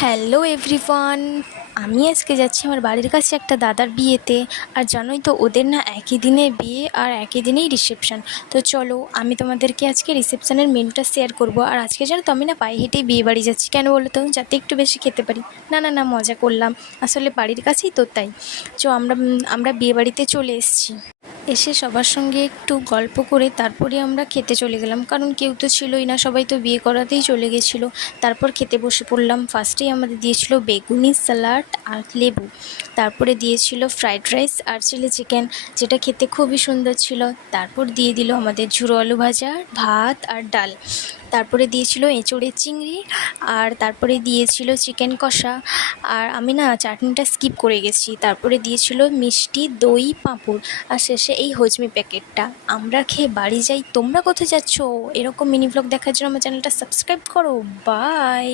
Hello everyone, আমি আজকে যাচ্ছি আমার বাড়ির কাছে একটা দাদার বিয়েতে। আর জানোই তো ওদের না একই দিনে বিয়ে আর একই দিনেই রিসেপশান। তো চলো আমি তোমাদেরকে আজকে রিসেপশানের মেনুটা শেয়ার করব। আর আজকে জানো তো আমি না পায়ে হেঁটেই বিয়ে বাড়ি যাচ্ছি। কেন বলো তো? যাতে একটু বেশি খেতে পারি। না না না, মজা করলাম, আসলে বাড়ির কাছেই তো, তাই। আমরা বিয়ে বাড়িতে চলে এসেছি। এসে সবার সঙ্গে একটু গল্প করে তারপরে আমরা খেতে চলে গেলাম, কারণ কেউ তো ছিলই না, সবাই তো বিয়ে করাতেই চলে গেছিলো। তারপর খেতে বসে পড়লাম। ফার্স্টেই আমাদের দিয়েছিল বেগুনি, স্যালাড আর লেবু। তারপরে দিয়েছিল ফ্রাইড রাইস আর চিলি চিকেন, যেটা খেতে খুবই সুন্দর ছিল। তারপর দিয়ে দিল আমাদের ঝুরো আলু ভাজা, ভাত আর ডাল। তারপরে দিয়েছিল এঁচোড়ের চিংড়ি। আর তারপরে দিয়েছিল চিকেন কষা। আর আমি না চাটনিটা স্কিপ করে গেছি। তারপরে দিয়েছিল মিষ্টি, দই, পাঁপড়। আর শেষে এই হজমি প্যাকেটটা। আমরা খেয়ে বাড়ি যাই। তোমরা কোথায় যাচ্ছ? এরকম মিনি ব্লগ দেখার জন্য আমার চ্যানেলটা সাবস্ক্রাইব করো। বাই।